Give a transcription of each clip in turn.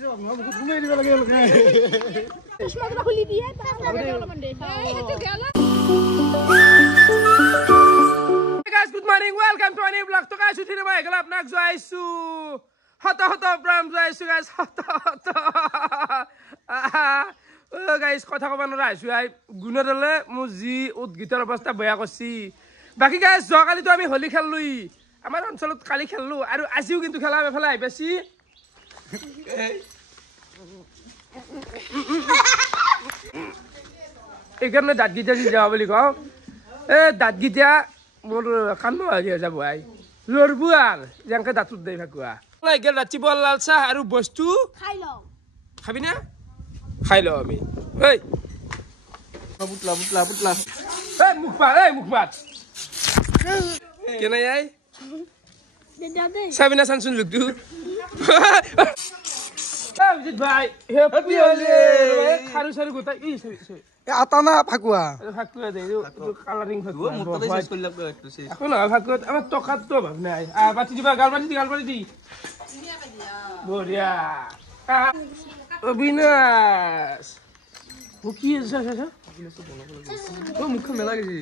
Good morning, welcome to a new vlog. So guys, today I am going to show hot from guys. Oh guys, কথা কব নৰা আইছো আই গুণৰলে মুজি উদ্গিতৰ অৱস্থা বয়া কৰছি বাকি গাইস যোৱাকালি তো আমি হোলি খেললুই আমাৰ অঞ্চলত কালি খেললু আৰু আজিও কিন্তু খেলা এফালে আইবেছি এইকাৰণে দাঁতগিটা দি যাও বুলি কও এ দাঁতগিটা মোৰ কান্ম আহি যাব আই লৰবু আৰ যেনকে দাঁতত দেই ফাকুয়া লাগেল ৰাতিপুৱা লালচা আৰু বস্তু খাই লও খাবি না খাই লও আমি এই বুটলা এই মুখপাত কেনে আই সাবিনা সানসুন লুকদু বিজিত ভাই হ্যাপি হোলি খারু সারু গোটা ই এ আতানা ফাকুয়া দে কালারিং ফাকুয়া মোটতে শেষ করলাম এখন না ফাকুয়া আমার টকাত তো ভাব নাই বাতি দিবা গাল বাতি দি বড়িয়া অবিনাশ কি আছে ও মুখ মেলা গেছি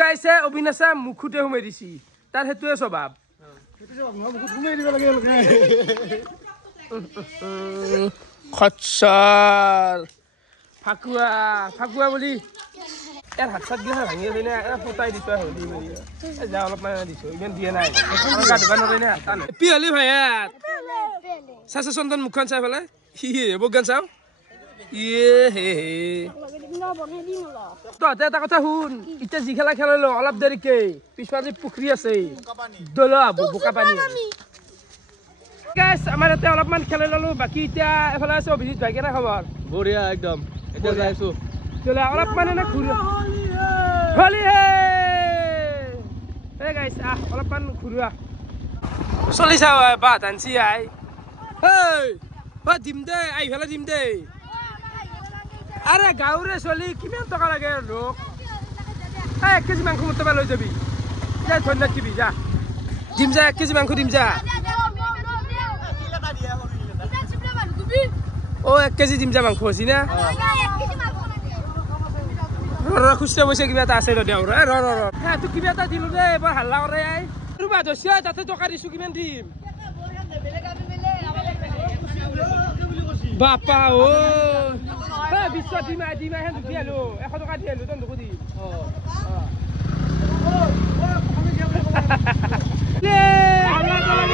গাইছে অবিনাশা মুখুতে হুমাই দিছি তার হেতুয়ে স্বভাব খচ্চর ফাকুয়া বলি এর হাত সাত গিলা ভাঙি আছে না এর ফটাই দিছো হলি মেলি যা অলপ মানে দিছো ইমান দিয়ে নাই গা ধুবা নৰে না তানে পি হলি ভাইয়াত সাসা চন্দন মুখখন চাই ফেলে বগান চাও ইয়ে হে তহঁতে এটা কথা শুন এতিয়া যি খেলা খেলালো অলপ দেৰিকে পিছফালে পুখুৰী আছে দলা বোকা পানী গাইস আমাৰ এতিয়া অলপমান খেলা ললো বাকি এতিয়া এফালে আছে অভিজিত ভাই কেনে খবৰ বঢ়িয়া একদম এতিয়া যাইছো চলে অলপমান না ঘুৰি হলি হে এ গাইস অলপমান ঘুৰুৱা চলি চাও বা তানছি আই হেই বা দিম দে আই ফেলা দিম দে আরে গাউরে চলি কিমান টকা লাগে লোক 1 কেজি মাংস মতবা লৈ যাবি যা ধন্যবাদ দিবি যা দিম যা 1 কেজি মাংস দিম যা ও 1 কেজি দিম যা মাংস আছে না খুচরা বসে কিবা এটা আছে দেও ৰ হ্যাঁ তুই কিবা এটা দিলু দে এবাৰ হাল্লা কৰে আই রুবা দছিয়া তাতে টকা দিছু কিমান দিম বাপা ও বিশ্ব দিমা হেন দিয়ালো 100 টকা দিয়ালো তন দুকো দি লে হাল্লা করে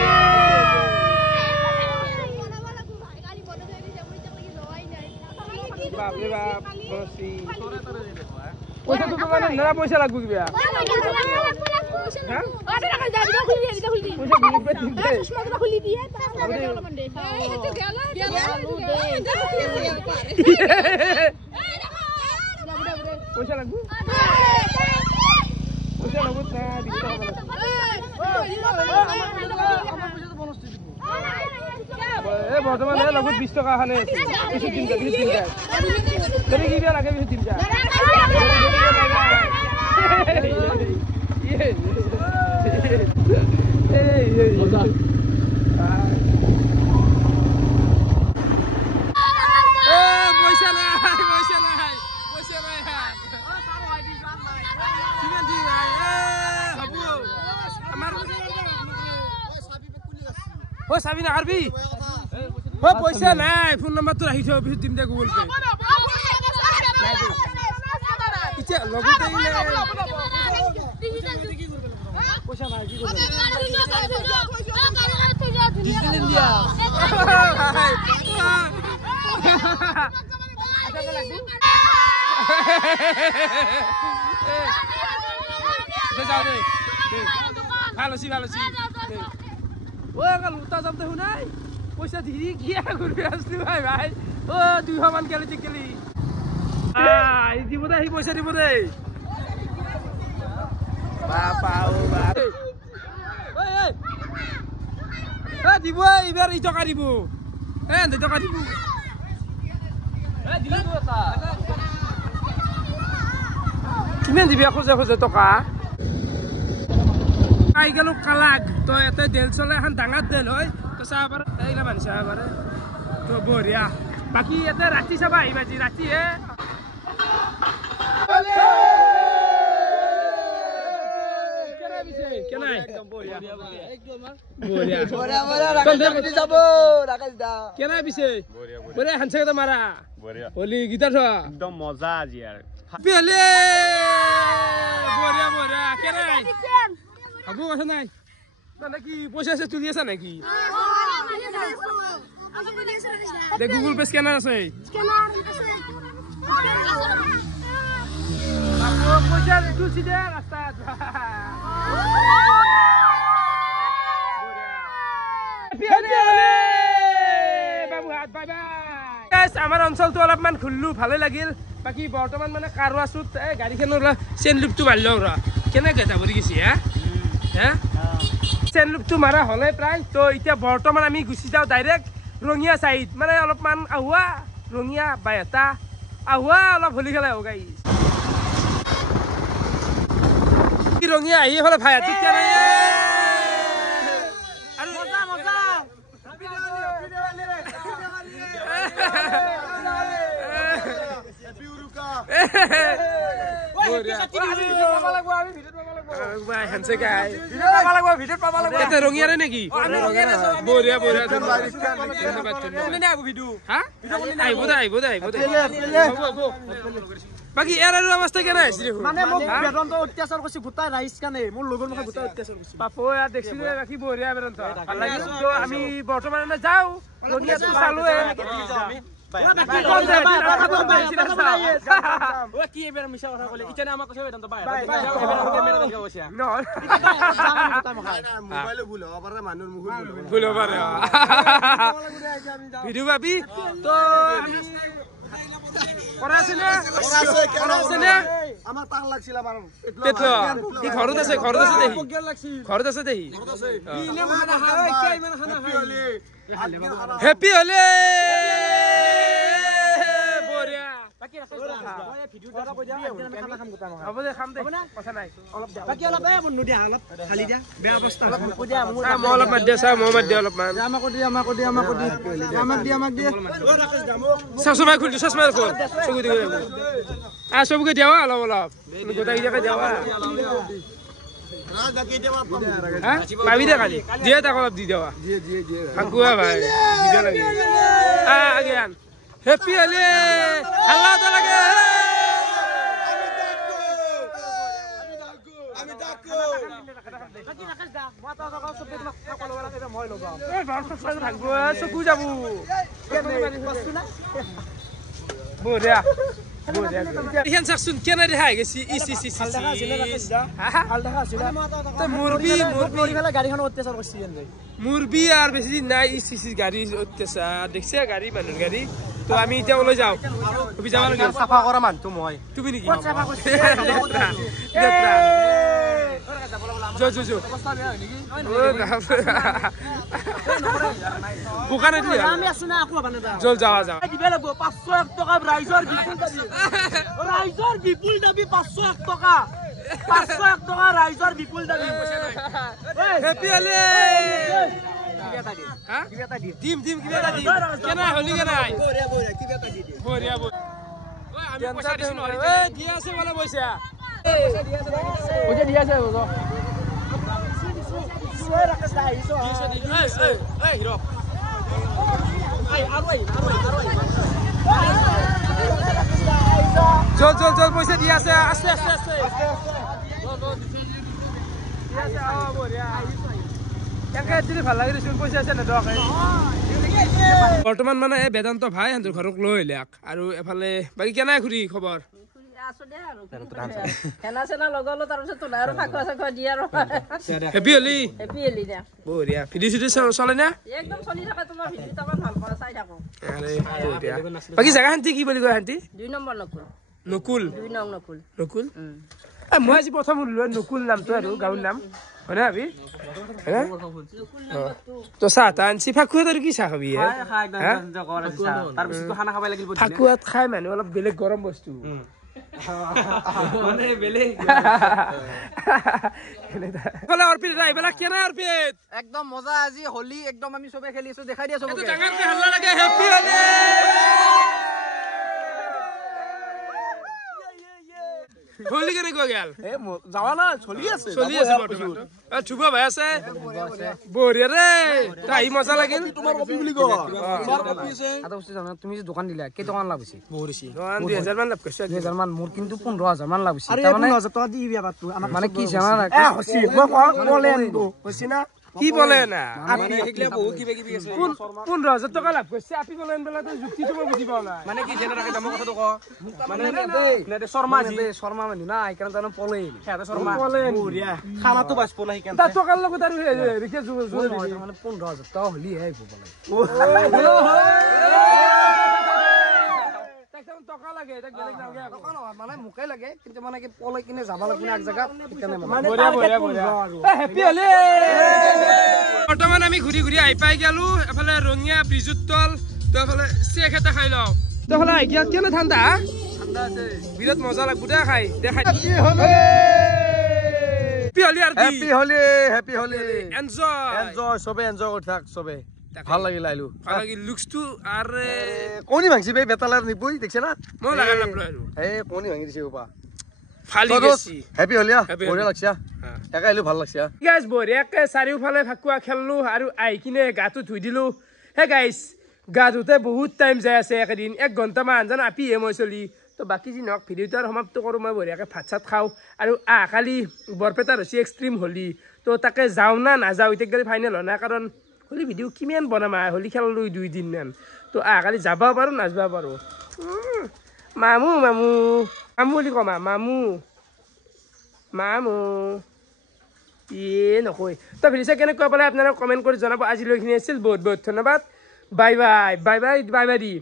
বাপ রে বাপ বসি পয়সা তো মানে নরা পয়সা লাগু কিবা হ্যাঁ আরে টাকা যাবি না খুলি দি পয়সা বিনিবে দিন দে চশমা তো খুলি দি তাহলে অলপমান দে এই তো গেল পয়সা লাগু না 20 টাকা বর্তমানে লগত 20 টাকা খানে কিছু দিন তুমি কি বিয়া লাগে কিছু দিন যা মজা পয়সা নাই কিমান দিন হাবু আমার ও সাবিনা আরবি ও পয়সা নাই ফোন নাম্বার তো রাখিছো বিশ দিন দে গুগল পে ইচ্ছা লগতে পয়সা নাই কি করব ডিজিটাল ইন্ডিয়া ভালো ছি ও কাল উতা যামতে শুনাই পয়সা দিদি কি করবি আসলি ভাই ও 200 মান গেলি টিকেলি দিব দে পয়সা দিব দে বাপা ও বাপ দিব এবার এই টাকা দিব টাকা দিব কিমান দিবি খোজে টকা পাই গেলো কালাক তো এতে দেল চলে এখন ডাঙৰ দেল হয় তো চাব পাৰে এইগিলা মানুহ চাব পাৰে তো বঢ়িয়া বাকী ইয়াতে ৰাতি চাবা আহিবা যি ৰাতি হে একদম মজা আজি আর পইচা আছে তুলি আছা নাকি গুগল পে স্ক্যানার আছে পইচা তুলছি দে রাস্তা আমাৰ অঞ্চলটো অলপমান ঘূৰিলো ভালে লাগিল বাকী বৰ্তমান মানে কাৰুৱাচুত গাড়ীখনৰ চেইন লুপটো মাৰি লওঁ ৰ কেনেকৈ যাব গৈছে হা চেইন লুপটো মাৰা হ'লে প্ৰায় তো এতিয়া বৰ্তমান আমি গুচি যাওঁ ডাইৰেক্ট ৰঙিয়া চাইড মানে অলপমান আহুৱা ৰঙিয়া বাইহেতা আহুৱা অলপ হলি খেলাই হ'ব গাইছ ৰঙিয়া আহি হ'লে ভাইহাতীত কেনে ৰঙিয়াৰে নেকি বঢ়িয়া বঢ়িয়া বাকী ইয়াৰ আৰু অৱস্থা কেনে হৈছে অত্যাচাৰ কৰিছে ভোটাৰ ৰাইজ কাৰণে মোৰ লগৰ মুখে ভোটাৰ অত্যাচাৰ কৰিছে পাপু ইয়াত দেখিছিলো বাকী বঢ়িয়া বেদন্ত ভাল লাগিল তো আমি বৰ্তমান যাওঁ ৰঙিয়াটো চালো ভিডিও পাবি তো ঘৰত আছে দেহি হেপি হলে চবকে দেওয়া অলপ অলপ গোটাইকে দেওয়া পাবি দে কালি দিয়ে তাক অলপ দি দেওয়া ফাঁকুয়া ভাই আগে আন হেপি হলে হাল্লা তো লাগে চকু যাব বঢ়িয়া চাকচোন কেনে দেখাই গেছি মুরবি আর বেশি দিন নাই গাড়ী অত্যাচার দেখছে গাড়ী মানুহৰ গাড়ী তো আমি এতিয়া ওলাই যাওঁ তুমি যাব লাগে সাফা কৰা মানুহটো মই তুমি নেকি বোকানে জল যাওয়া যাওয়া 501 টাকা রাইজর বিপুল দাবি 501 টাকা 501 টাকা রাইজর বিপুল দাবি হ্যাপি হলে ডিম কিবা এটা দিম কেনা হলি কেনা বঢ়িয়া আমি পইচা দিছো নহয় দি আছে বলে পইচা দি আছে চল পইচা দি আছে আস্তে ভাল লাগে পইচা আছে না বৰ্তমান মানে বেদান্ত ভাই সিহঁতৰ ঘৰক লৈ আহিলে আৰু এফালে বাকী কেনে ঘূৰি খবৰ হেপি হলি বঢ়িয়া ভিডিঅ' চিডিঅ' চলে না বাকী জেগা শান্তি কি বুলি কয় শান্তি 2 নম্বৰ নকুল নকুল মই আজি প্ৰথম শুনিলো নকুল নামটো আৰু গাঁৱৰ নাম হয় না ভাবি তো চাহ তাহ আনছি ফাকুৱাত আৰু কি চাহ খাবি ফাকুৱাত খাই মানুহ অলপ বেলেগ গৰম বস্তু মানে বেলেগ ফলে অর্পিত এইবিলাক কেনে অর্পিত একদম মজা আজি হোলি একদম আমি সবে খেলি আছো দেখাই দিয়া সবকে ডাঙৰকে হাল্লা লাগে হ্যাপি হোলি হোলি কেনেকুৱা গেল যাওয়া না চলি আছে বৰ্তমান চুব ভাই আছে বঢ়িয়া ৰে তাই মজা লাগিল তোমার কপি বুলি কো তোমার কপি আছে আদা বস্তু জানা তুমি যে দোকান দিলা কে টাকা লাভ হৈছে বঢ়িছি 2000 মান লাভ কৰিছে 2000 মান মোৰ কিন্তু 15000 মান লাভ হৈছে তাৰ মানে 15000 টাকা দিবি আবার তুই আমাক মানে কি জানা না এ হসি মই বলেন তো হসি না কি বলে না আপনি এগলা বহুত কিবা কিবি আছে 15000 টাকা লাভ কৰিছে আপি বলেন বেলা তো যুক্তিটো মই বুজি পাও না মানে কি জেনে ৰাখে দামৰ কথাটো ক মানে নেদে শৰ্মা জি শৰ্মা মানে না এই কাৰণ জানো পলে হেতে শৰ্মা বঢ়িয়া খানাটো বাস পলাই কেন তা টকাৰ লগত আৰু ৰিকে জোৰে মানে 15000 টাকা হলি হে বলে টকা লাগে তাক বেলেগ নালাগে টকা নহয় মানে মুকাই লাগে কিন্তু মানে কি পলাই কিনে যাব লাগে এক জায়গা ঠিকানে মানে বঢ়িয়া হ্যাপি হোলি বৰ্তমান আমি ঘুৰি ঘুৰি আই পাই গেলো এফালে ৰঙিয়া ব্ৰিজুত তল তো এফালে চেক এটা খাই লও তো এফালে আই গিয়া কেনে ঠাণ্ডা আছে বিৰাট মজা লাগব দে খাই দেখাই হ্যাপি হোলি আৰু হ্যাপি হোলি এনজয় এনজয় সবে এনজয় কৰি থাক সবে ভাল লাগিল আইলু ভাল লাগি লুকসটো আরে কোনি ভাঙছি বে বেতালার নিবই দেখছ না মই লাগা নাপলো আৰু এ কোনি ভাঙি দিছে ওপা ফালি গেছি হ্যাপি হোলি Happy বঢ়িয়া Holi. লাগছে একা আইলু ভাল লাগছে গাইজ বঢ়িয়াকে চাৰিওফালে ফাকুৱা খেললো আৰু আহি কিনে গাটো ধুই দিলো হে গাইজ গা ধুতে বহুত টাইম যাই আছে একেদিন 1 ঘণ্টামান আনজান আপিহে মই চলি তো বাকী যি নহওক ভিডিঅ'টো আৰু সমাপ্ত কৰোঁ মই বঢ়িয়াকৈ ভাত চাত খাওঁ আৰু কালি বৰপেটাৰ হৈছে এক্সট্ৰিম হোলি তো তাকে যাওঁ না নাযাওঁ এতিয়া গাড়ী ফাইনেল হোৱা নাই কাৰণ হোলি ভিডিঅ' কিমান বনাম হোলি খেললোঁ 2 দিনমান তো কালি যাব পাৰোঁ নাযাব পাৰোঁ মামু মামু মামু বুলি কমা মামু মামু নকয় তো ভিডিঅ' কেনেকুৱা পালে আপোনালোকে কমেণ্ট কৰি জনাব আজিলৈ এইখিনি আছিল বহুত বহুত ধন্যবাদ bye bye bye bye bye by the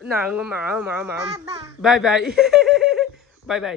না মা মা মা বাই বাই বাই বাই